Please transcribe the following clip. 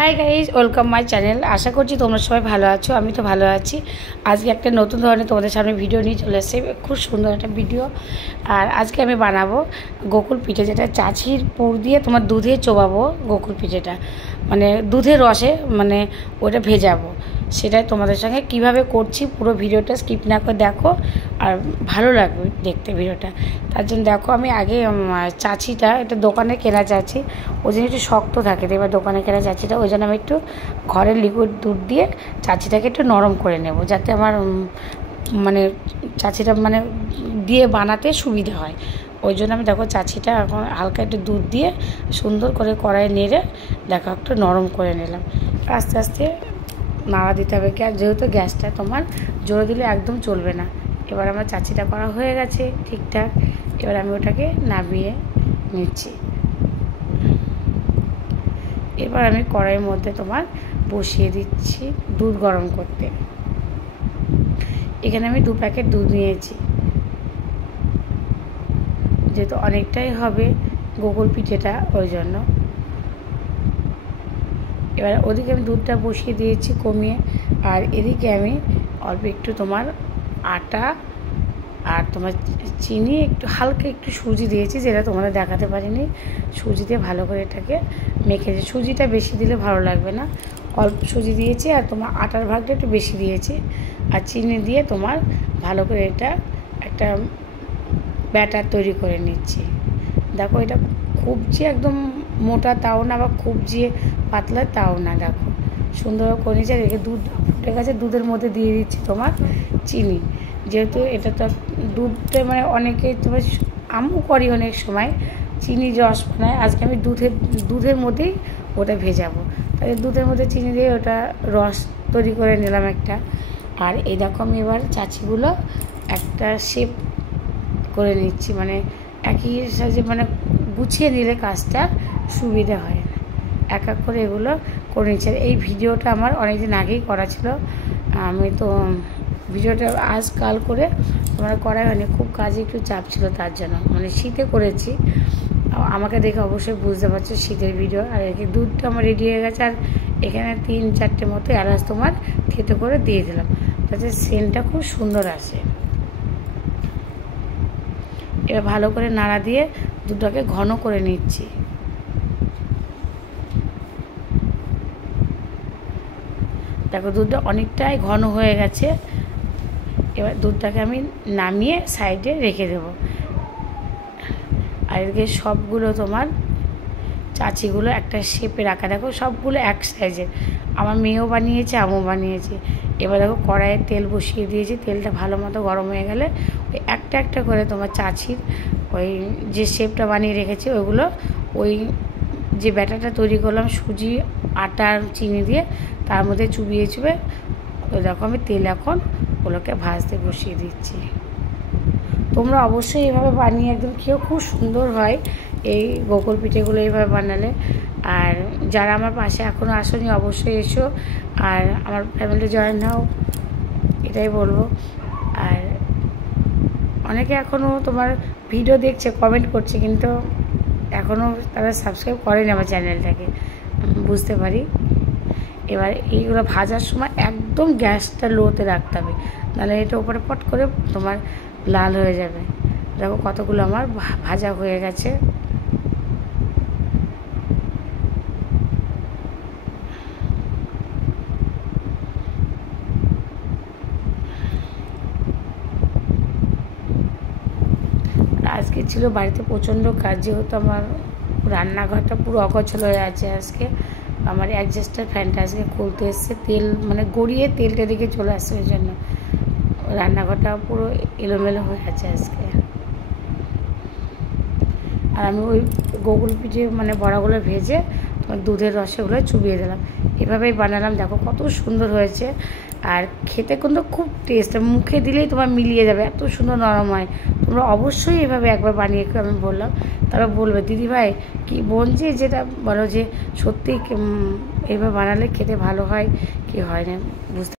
High guys, welcome my channel. আশা করছি তোমরা সবাই ভালো আছো। আমি তো ভালো আছি। আজকে একটা নতুন ধরনের তোমাদের সামনে ভিডিও নিয়ে চলে এসেছি, খুব সুন্দর একটা ভিডিও। আর আজকে আমি বানাবো গোকুল পিঠে, যেটা চাচির পুর দিয়ে তোমার দুধে চোবাবো। গোকুল পিঠেটা মানে দুধের রসে মানে ওটা ভেজাবো। সেটাই তোমাদের সঙ্গে কিভাবে করছি, পুরো ভিডিওটা স্কিপ না করে দেখো, আর ভালো লাগবে দেখতে ভিডিওটা। তার জন্য দেখো, আমি আগে চাচিটা এটা দোকানে কেনা চাচি, ওই জন্য একটু শক্ত থাকে। এবার দোকানে কেনা চাচিটা, ওই জন্য আমি একটু ঘরের লিকুইড দুধ দিয়ে চাচিটাকে একটু নরম করে নেব, যাতে আমার মানে চাচিটা মানে দিয়ে বানাতে সুবিধা হয়। ওই জন্য আমি দেখো চাচিটা এখন হালকা একটু দুধ দিয়ে সুন্দর করে কড়াইয়ে নেড়ে দেখো একটু নরম করে নিলাম। আস্তে আস্তে নাড়া দিতে হবে, যেহেতু গ্যাসটা তোমার জোরে দিলে একদম চলবে না। এবার আমার চাচিটা করা হয়ে গেছে ঠিকঠাক। এবার আমি ওটাকে নামিয়ে নিচ্ছি। এবার আমি কড়াইয়ের মধ্যে তোমার বসিয়ে দিচ্ছি দুধ গরম করতে। এখানে আমি 2 প্যাকেট দুধ নিয়েছি, যেহেতু অনেকটাই হবে গোকুল পিঠেটা, ওই জন্য। এবার ওদিকে আমি দুধটা বসিয়ে দিয়েছি কমিয়ে, আর এদিকে আমি অল্প একটু তোমার আটা আর তোমার চিনি, একটু হালকা একটু সুজি দিয়েছি, যেটা তোমাদের দেখাতে পারিনি। সুজি দিয়ে ভালো করে এটাকে মেখেছি। সুজিটা বেশি দিলে ভালো লাগবে না, অল্প সুজি দিয়েছি, আর তোমার আটার ভাগটা একটু বেশি দিয়েছি, আর চিনি দিয়ে তোমার ভালো করে এটা একটা ব্যাটার তৈরি করে নিচ্ছি। দেখো, এটা খুব যে একদম মোটা তাও না, বা খুব যে পাতলা তাও না। দেখো সুন্দর করে নিচ্ছে। রেখে দুধ ফুটে গেছে, দুধের মধ্যে দিয়ে দিচ্ছি তোমার চিনি। যেহেতু এটা তো দুধটা মানে অনেকে তোমার আমও করি অনেক সময় চিনি রস বানায়, আজকে আমি দুধের মধ্যেই ওটা ভেজাবো। তাই দুধের মধ্যে চিনি দিয়ে ওটা রস তৈরি করে নিলাম একটা। আর এই দেখো, আমি এবার চাচিগুলো একটা শেপ করে নিচ্ছি, মানে একই সাথে মানে গুছিয়ে নিলে কাজটা সুবিধা হয় না। এক এক করে এগুলো করে নিচ্ছে। এই ভিডিওটা আমার অনেকদিন আগেই করা ছিল, আমি তো ভিডিওটা আজকাল করে তোমার করা হয়নি, খুব কাজে একটু চাপ ছিল, তার জন্য। মানে শীতে করেছি, আমাকে দেখে অবশ্যই বুঝতে পারছো শীতের ভিডিও। আর এদিকে দুধটা আমার রেডি হয়ে গেছে, আর এখানে 3-4টে মতো এলাচ তোমার থেতো করে দিয়ে দিলাম, তাতে সেন্টটা খুব সুন্দর আসে। এবার ভালো করে নাড়া দিয়ে দুধটাকে ঘন করে নিচ্ছি। দেখো দুধটা অনেকটাই ঘন হয়ে গেছে। এবার দুধটাকে আমি নামিয়ে সাইডে রেখে দেব। আর এদিকে সবগুলো তোমার চাচিগুলো একটা শেপে রাখা, দেখো সবগুলো এক সাইজের। আমার মেয়েও বানিয়েছে, আমিও বানিয়েছি। এবার দেখো কড়াইয়ে তেল বসিয়ে দিয়েছি, তেলটা ভালো মতো গরম হয়ে গেলে ওই একটা একটা করে তোমার চাচির ওই যে শেপটা বানিয়ে রেখেছি ওইগুলো ওই যে ব্যাটারটা তৈরি করলাম সুজি আটা চিনি দিয়ে, তার মধ্যে চুবিয়ে ওই দেখো আমি তেল এখন ওগুলোকে ভাজতে বসিয়ে দিচ্ছি। তোমরা অবশ্যই এইভাবে বানিয়ে একদম খেয়েও, খুব সুন্দর হয় এই গোকুল পিঠেগুলো এইভাবে বানালে। আর যারা আমার পাশে এখনও আসেনি অবশ্যই এসো, আর আমার ফ্যামিলি জয়েন হও, এটাই বলবো। আর অনেকে এখনও তোমার ভিডিও দেখছে, কমেন্ট করছে, কিন্তু এখনও তারা সাবস্ক্রাইব করেনি আমার চ্যানেলটাকে, বুঝতে পারি। এবার এইগুলো ভাজার সময় একদম গ্যাসটা লোতে রাখতে হবে, নাহলে এটা উপরে পট করে তোমার লাল হয়ে যাবে। দেখো কতগুলো আমার ভাজা হয়ে গেছে। আজকে ছিল বাড়িতে প্রচণ্ড কাজ, যেহেতু আমার রান্নাঘরটা পুরো অগোছালো হয়ে আছে। আজকে আমার অ্যাডজাস্টার ফ্যানটা আজকে খুলতে এসছে, তেল মানে গড়িয়ে তেলটা দিকে চলে আসছে, ওই জন্য রান্নাঘরটা পুরো এলোমেলো হয়ে আছে আজকে। আর আমি ওই গোকুল পিঠে মানে বড়াগুলো ভেজে তোমার দুধের রসেগুলো চুবিয়ে দিলাম। এভাবেই বানালাম, দেখো কত সুন্দর হয়েছে। আর খেতে কিন্তু খুব টেস্ট, মুখে দিলেই তোমার মিলিয়ে যাবে, এত সুন্দর নরম হয়। তোমরা অবশ্যই এভাবে একবার বানিয়ে, আমি বললাম, তারপর বলবে দিদিভাই কি বোন যেটা বলো যে সত্যি এইভাবে বানালে খেতে ভালো হয় কি হয় না বুঝতে